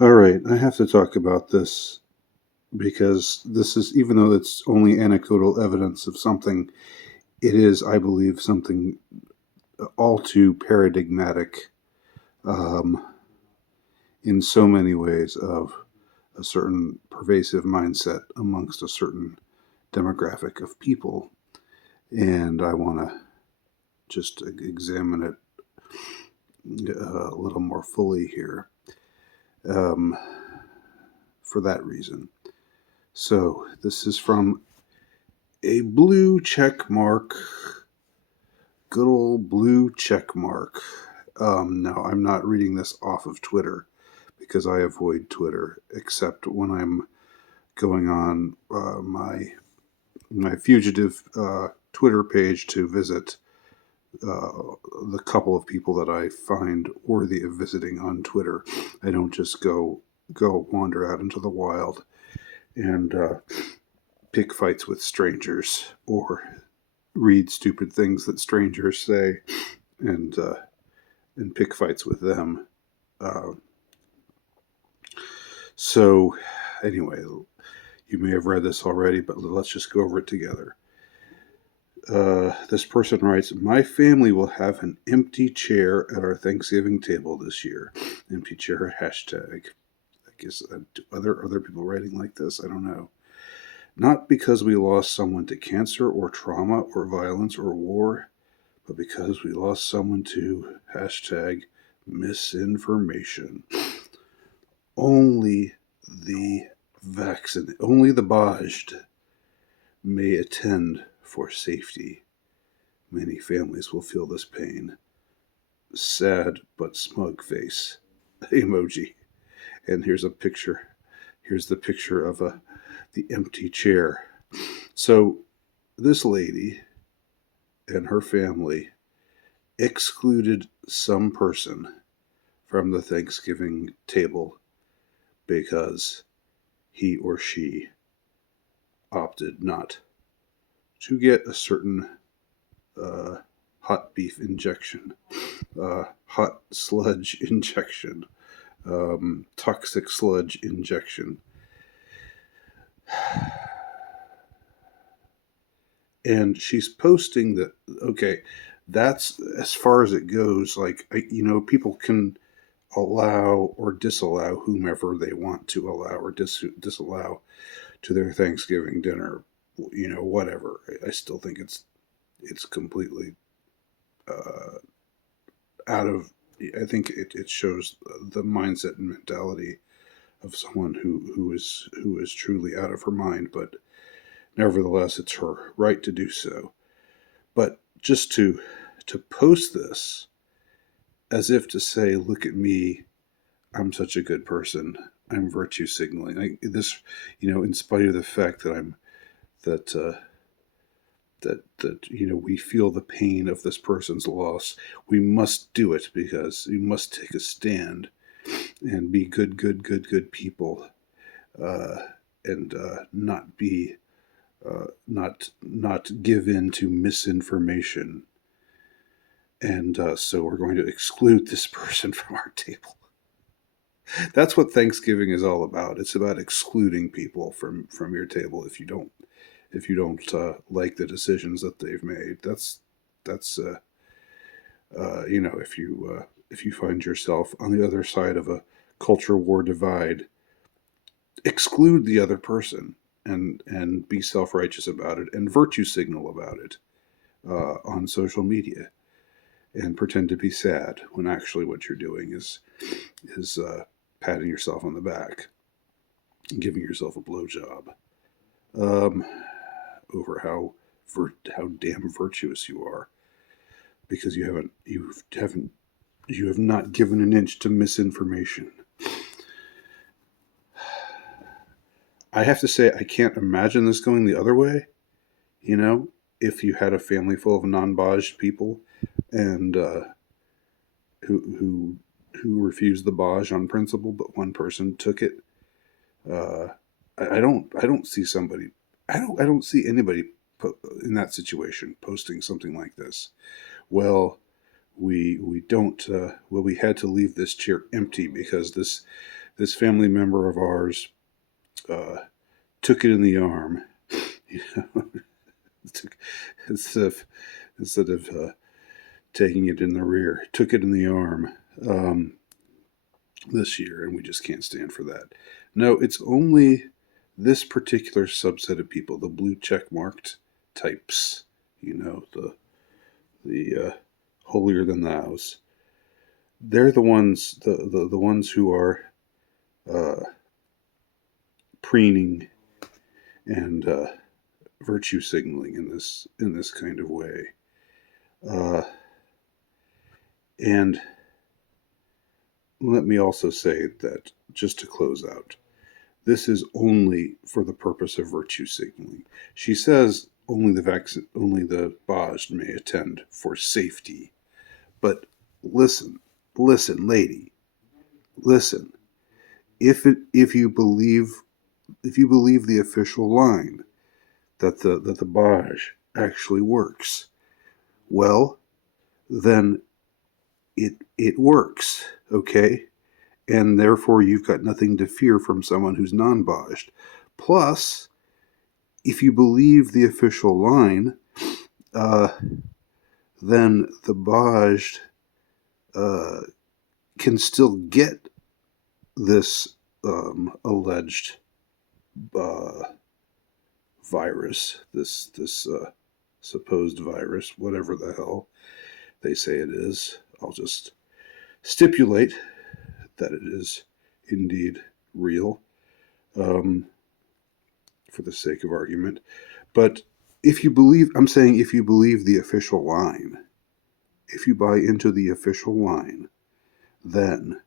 All right, I have to talk about this because this is, even though it's only anecdotal evidence of something, it is, I believe, something all too paradigmatic um, in so many ways of a certain pervasive mindset amongst a certain demographic of people. And I want to just examine it a little more fully here um, for that reason. So, this is from a blue check mark. Good old blue check mark. No, I'm not reading this off of Twitter because I avoid Twitter except when I'm going on my fugitive Twitter page to visit the couple of people that I find worthy of visiting on Twitter. I don't just go wander out into the wild and pick fights with strangers or read stupid things that strangers say and uh, and pick fights with them. Uh, so, anyway, you may have read this already, but let's just go over it together. This person writes, "My family will have an empty chair at our Thanksgiving table this year." Empty chair hashtag. I guess other people writing like this? I don't know. Not because we lost someone to cancer or trauma or violence or war, but because we lost someone to hashtag misinformation. Only only the Bajed may attend for safety. Many families will feel this pain. Sad but smug face emoji. And here's a picture. Here's the picture of the empty chair. So this lady and her family excluded some person from the Thanksgiving table because he or she opted not to get a certain uh, hot beef injection, hot sludge injection, toxic sludge injection. And she's posting that, okay, that's as far as it goes. Like, people can allow or disallow whomever they want to allow or disallow to their Thanksgiving dinner, whatever. I still think it's completely uh, out of. I think it shows the mindset and mentality of someone who is truly out of her mind. But nevertheless, it's her right to do so. But just to post this as if to say, "Look at me, I'm such a good person. I'm virtue signaling." This, in spite of the fact that I'm that that we feel the pain of this person's loss, we must do it because we must take a stand and be good people, uh, and not be not give in to misinformation. And so we're going to exclude this person from our table. That's what Thanksgiving is all about. It's about excluding people from your table if you don't like the decisions that they've made. That's if you find yourself on the other side of a culture war divide, exclude the other person and be self righteous about it and virtue signal about it on social media and pretend to be sad when actually what you're doing is patting yourself on the back and giving yourself a blowjob um, over how damn virtuous you are because you have not given an inch to misinformation. I have to say I can't imagine this going the other way. You know, if you had a family full of non-Baj people and who refused the Baj on principle, but one person took it. Uh, I don't see somebody. I don't see anybody in that situation posting something like this. Well, we don't. Well, we had to leave this chair empty because this family member of ours took it in the arm, you know, instead of taking it in the rear, took it in the arm this year, and we just can't stand for that. No, it's only this particular subset of people, the blue check marked types, the holier than thous. They're the ones, the ones who are uh, preening and virtue signaling in this kind of way. And let me also say that, just to close out, this is only for the purpose of virtue signaling. She says only the Baj may attend for safety. But listen, lady, listen. If you believe the official line that the Baj actually works, well, then it works, okay? And therefore you've got nothing to fear from someone who's non-Bajed. Plus, if you believe the official line, then the Bajed can still get this alleged virus, this supposed virus, whatever the hell they say it is. I'll just stipulate that it is indeed real, for the sake of argument. But if you believe the official line, if you buy into the official line, then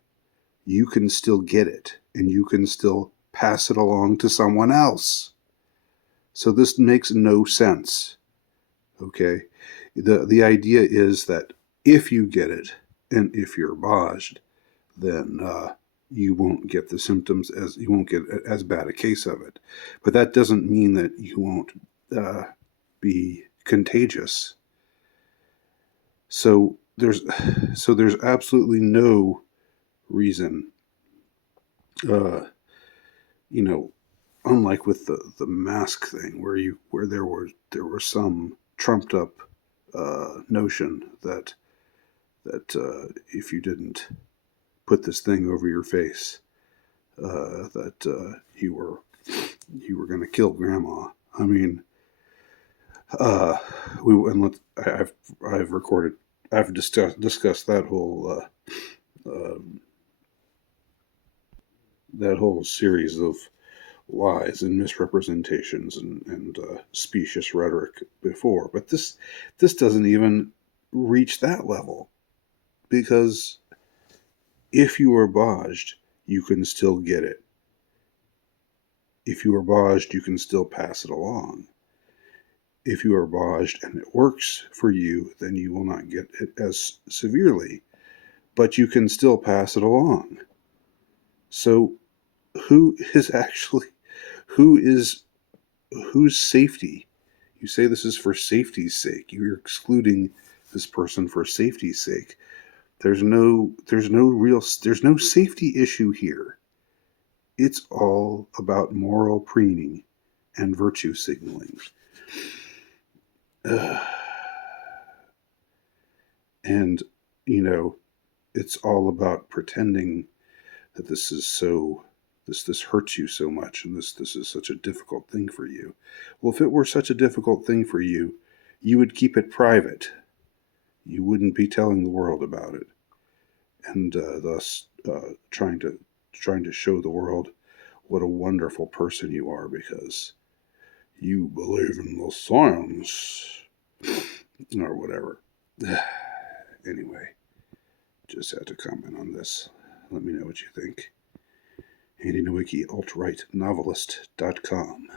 you can still get it and you can still pass it along to someone else. So this makes no sense. Okay? The idea is that if you get it and if you're Bajed, then you won't get the symptoms, you won't get as bad a case of it. But that doesn't mean that you won't be contagious. So there's absolutely no reason, unlike with the mask thing, where there was some trumped up notion that if you didn't put this thing over your face, that you were going to kill grandma. I mean, I've discussed that whole series of lies and misrepresentations and specious rhetoric before, but this doesn't even reach that level, because if you are Bajed, you can still get it. If you are Bajed, you can still pass it along. If you are Bajed and it works for you, then you will not get it as severely, but you can still pass it along. So whose safety? You say this is for safety's sake. You're excluding this person for safety's sake. There's no safety issue here. It's all about moral preening and virtue signaling. And, it's all about pretending that this hurts you so much, and this is such a difficult thing for you. Well, if it were such a difficult thing for you, you would keep it private. You wouldn't be telling the world about it, and thus trying to show the world what a wonderful person you are because you believe in the science or whatever. Anyway, just had to comment on this. Let me know what you think. Andy Nowicki, altrightnovelist.com.